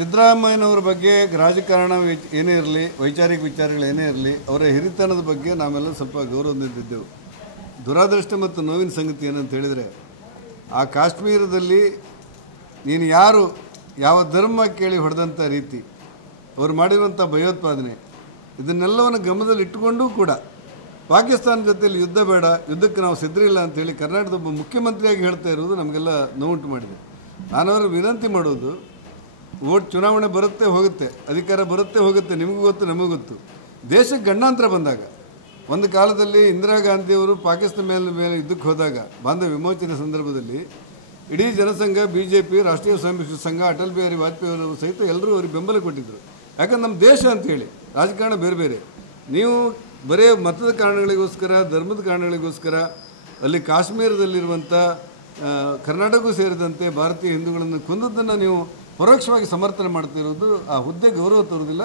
ಸಿದ್ದರಾಮಯ್ಯನವರ ಬಗ್ಗೆ ರಾಜಕಾರಣ ಏನೇ ಇರಲಿ, ವೈಚಾರಿಕ ವಿಚಾರಗಳು ಏನೇ ಇರಲಿ, ಅವರ ಹಿರಿತನದ ಬಗ್ಗೆ ನಾವೆಲ್ಲ ಸ್ವಲ್ಪ ಗೌರವದಿಂದಿದ್ದೆವು. ದುರಾದೃಷ್ಟ ಮತ್ತು ನೋವಿನ ಸಂಗತಿ ಏನಂತ ಹೇಳಿದರೆ, ಆ ಕಾಶ್ಮೀರದಲ್ಲಿ ನೀನು ಯಾರು ಯಾವ ಧರ್ಮ ಕೇಳಿ ಹೊಡೆದಂಥ ರೀತಿ, ಅವರು ಮಾಡಿರುವಂಥ ಭಯೋತ್ಪಾದನೆ, ಇದನ್ನೆಲ್ಲವನ್ನು ಗಮನದಲ್ಲಿ ಇಟ್ಟುಕೊಂಡೂ ಕೂಡ ಪಾಕಿಸ್ತಾನ ಜೊತೆಯಲ್ಲಿ ಯುದ್ಧ ಬೇಡ, ಯುದ್ಧಕ್ಕೆ ನಾವು ಸಿದ್ಧರಿಲ್ಲ ಅಂತೇಳಿ ಕರ್ನಾಟಕದ ಒಬ್ಬ ಮುಖ್ಯಮಂತ್ರಿಯಾಗಿ ಹೇಳ್ತಾ ಇರೋದು ನಮಗೆಲ್ಲ ನೋವುಂಟು ಮಾಡಿದೆ. ನಾನವರು ವಿನಂತಿ ಮಾಡೋದು, ವೋಟ್ ಚುನಾವಣೆ ಬರುತ್ತೆ ಹೋಗುತ್ತೆ, ಅಧಿಕಾರ ಬರುತ್ತೆ ಹೋಗುತ್ತೆ, ನಿಮಗೂ ಗೊತ್ತು ನಮಗೂ ಗೊತ್ತು. ದೇಶಕ್ಕೆ ಗಂಡಾಂತರ ಬಂದಾಗ, ಒಂದು ಕಾಲದಲ್ಲಿ ಇಂದಿರಾ ಗಾಂಧಿಯವರು ಪಾಕಿಸ್ತಾನ ಮೇಲೆ ಯುದ್ಧಕ್ಕೆ ಹೋದಾಗ, ಬಾಂಧವ್ಯ ವಿಮೋಚನೆ ಸಂದರ್ಭದಲ್ಲಿ ಇಡೀ ಜನಸಂಘ, BJP, ರಾಷ್ಟ್ರೀಯ ಸ್ವಯಂ ಸಂಘ, ಅಟಲ್ ಬಿಹಾರಿ ವಾಜಪೇಯಿ ಅವರು ಸಹಿತ ಎಲ್ಲರೂ ಅವರಿಗೆ ಬೆಂಬಲ ಕೊಟ್ಟಿದ್ದರು. ಯಾಕಂದ್ರೆ ನಮ್ಮ ದೇಶ ಅಂತೇಳಿ ರಾಜಕಾರಣ ಬೇರೆ ಬೇರೆ. ನೀವು ಬರೀ ಮತದ ಕಾರಣಗಳಿಗೋಸ್ಕರ, ಧರ್ಮದ ಕಾರಣಗಳಿಗೋಸ್ಕರ ಅಲ್ಲಿ ಕಾಶ್ಮೀರದಲ್ಲಿರುವಂಥ ಕರ್ನಾಟಕವೂ ಸೇರಿದಂತೆ ಭಾರತೀಯ ಹಿಂದೂಗಳನ್ನು ಕೊಂದದ್ದನ್ನು ನೀವು ಪರೋಕ್ಷವಾಗಿ ಸಮರ್ಥನೆ ಮಾಡ್ತಿರೋದು ಆ ಹುದ್ದೆ ಗೌರವ ತೋರುವುದಿಲ್ಲ.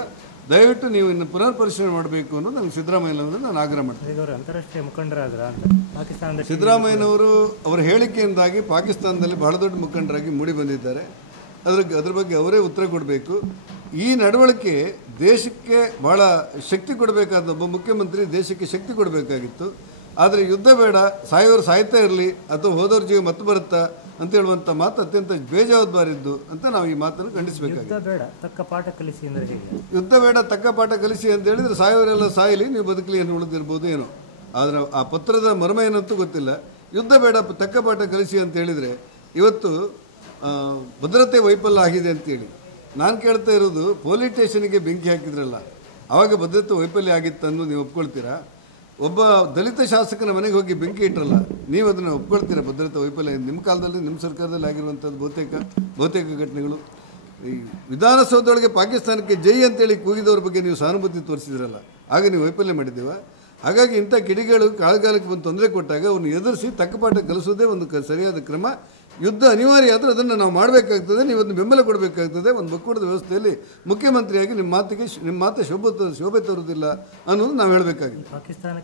ದಯವಿಟ್ಟು ನೀವು ಇನ್ನು ಪುನರ್ ಪರಿಶೀಲನೆ ಮಾಡಬೇಕು ಅನ್ನೋದು ನಂಗೆ ಸಿದ್ದರಾಮಯ್ಯನವರು ನಾನು ಆಗ್ರಹ ಮಾಡ್ತೀನಿ. ಅಂತಾರಾಷ್ಟ್ರೀಯ ಮುಖಂಡರಾದ್ರ ಪಾಕಿಸ್ತಾನದ ಸಿದ್ದರಾಮಯ್ಯನವರು ಅವರ ಹೇಳಿಕೆಯಿಂದಾಗಿ ಪಾಕಿಸ್ತಾನದಲ್ಲಿ ಬಹಳ ದೊಡ್ಡ ಮುಖಂಡರಾಗಿ ಮೂಡಿ ಬಂದಿದ್ದಾರೆ. ಅದ್ರ ಬಗ್ಗೆ ಅವರೇ ಉತ್ತರ ಕೊಡಬೇಕು. ಈ ನಡವಳಿಕೆ ದೇಶಕ್ಕೆ ಭಾಳ ಶಕ್ತಿ ಕೊಡಬೇಕಾದ ಒಬ್ಬ ಮುಖ್ಯಮಂತ್ರಿ ದೇಶಕ್ಕೆ ಶಕ್ತಿ ಕೊಡಬೇಕಾಗಿತ್ತು. ಆದರೆ ಯುದ್ಧ ಬೇಡ, ಸಾಯೋರು ಸಾಯ್ತಾ ಇರಲಿ ಅಥವಾ ಹೋದವ್ರ ಜೀವ ಮತ್ತೆ ಬರುತ್ತಾ ಅಂತ ಹೇಳುವಂಥ ಮಾತು ಅತ್ಯಂತ ಬೇಜವಾಬ್ದಾರಿದ್ದು ಅಂತ ನಾವು ಈ ಮಾತನ್ನು ಖಂಡಿಸಬೇಕಾಗಿದೆ. ಯುದ್ಧ ಬೇಡ ತಕ್ಕ ಪಾಠ ಕಲಿಸಿ ಅಂದರೆ ಹೇಗೆ? ಯುದ್ಧ ಬೇಡ ತಕ್ಕ ಪಾಠ ಕಲಿಸಿ ಅಂತ ಹೇಳಿದರೆ ಸಾಯೋರೆಲ್ಲ ಸಾಯಲಿ, ನೀವು ಬದುಕಲಿ ಏನು ಉಳಿದಿರ್ಬೋದು ಏನೋ. ಆದರೆ ಆ ಪತ್ರದ ಮರ್ಮ ಏನಂತೂ ಗೊತ್ತಿಲ್ಲ. ಯುದ್ಧ ಬೇಡ ತಕ್ಕ ಪಾಠ ಕಲಿಸಿ ಅಂತ ಹೇಳಿದರೆ ಇವತ್ತು ಭದ್ರತೆ ವೈಫಲ್ಯ ಆಗಿದೆ ಅಂತೇಳಿ ನಾನು ಕೇಳ್ತಾ ಇರೋದು, ಪೊಲೀಸ್ ಸ್ಟೇಷನ್ಗೆ ಬೆಂಕಿ ಹಾಕಿದ್ರಲ್ಲ, ಆವಾಗ ಭದ್ರತೆ ವೈಫಲ್ಯ ಆಗಿತ್ತನ್ನು ನೀವು ಒಪ್ಕೊಳ್ತೀರಾ? ಒಬ್ಬ ದಲಿತ ಶಾಸಕನ ಮನೆಗೆ ಹೋಗಿ ಬೆಂಕಿ ಇಟ್ಟರಲ್ಲ, ನೀವು ಅದನ್ನು ಒಪ್ಕೊಳ್ತೀರಾ? ಭದ್ರತಾ ವೈಫಲ್ಯ ನಿಮ್ಮ ಕಾಲದಲ್ಲಿ, ನಿಮ್ಮ ಸರ್ಕಾರದಲ್ಲಿ ಆಗಿರುವಂಥದ್ದು ಬಹುತೇಕ ಘಟನೆಗಳು. ಈ ವಿಧಾನಸೌಧದೊಳಗೆ ಪಾಕಿಸ್ತಾನಕ್ಕೆ ಜೈ ಅಂತೇಳಿ ಕೂಗಿದವ್ರ ಬಗ್ಗೆ ನೀವು ಸಹಾನುಭೂತಿ ತೋರಿಸಿದ್ರಲ್ಲ, ಆಗ ನೀವು ವೈಫಲ್ಯ ಮಾಡಿದ್ದೇವ? ಹಾಗಾಗಿ ಇಂಥ ಕಿಡಿಗಳು ಕಾಲಕಾಲಕ್ಕೆ ಬಂದು ತೊಂದರೆ ಕೊಟ್ಟಾಗ ಅವ್ರನ್ನ ಎದುರಿಸಿ ತಕ್ಕ ಪಾಠ ಕಲಿಸೋದೇ ಒಂದು ಸರಿಯಾದ ಕ್ರಮ. ಯುದ್ಧ ಅನಿವಾರ್ಯ ಆದರೆ ಅದನ್ನು ನಾವು ಮಾಡಬೇಕಾಗ್ತದೆ, ನೀವು ಅದನ್ನು ಬೆಂಬಲ ಕೊಡಬೇಕಾಗ್ತದೆ. ಒಂದು ಒಕ್ಕೂಟದ ವ್ಯವಸ್ಥೆಯಲ್ಲಿ ಮುಖ್ಯಮಂತ್ರಿಯಾಗಿ ನಿಮ್ಮ ಮಾತು ಶೋಭೆ ತರುವುದಿಲ್ಲ ಅನ್ನೋದು ನಾವು ಹೇಳಬೇಕಾಗಿದೆ. ಪಾಕಿಸ್ತಾನಕ್ಕೆ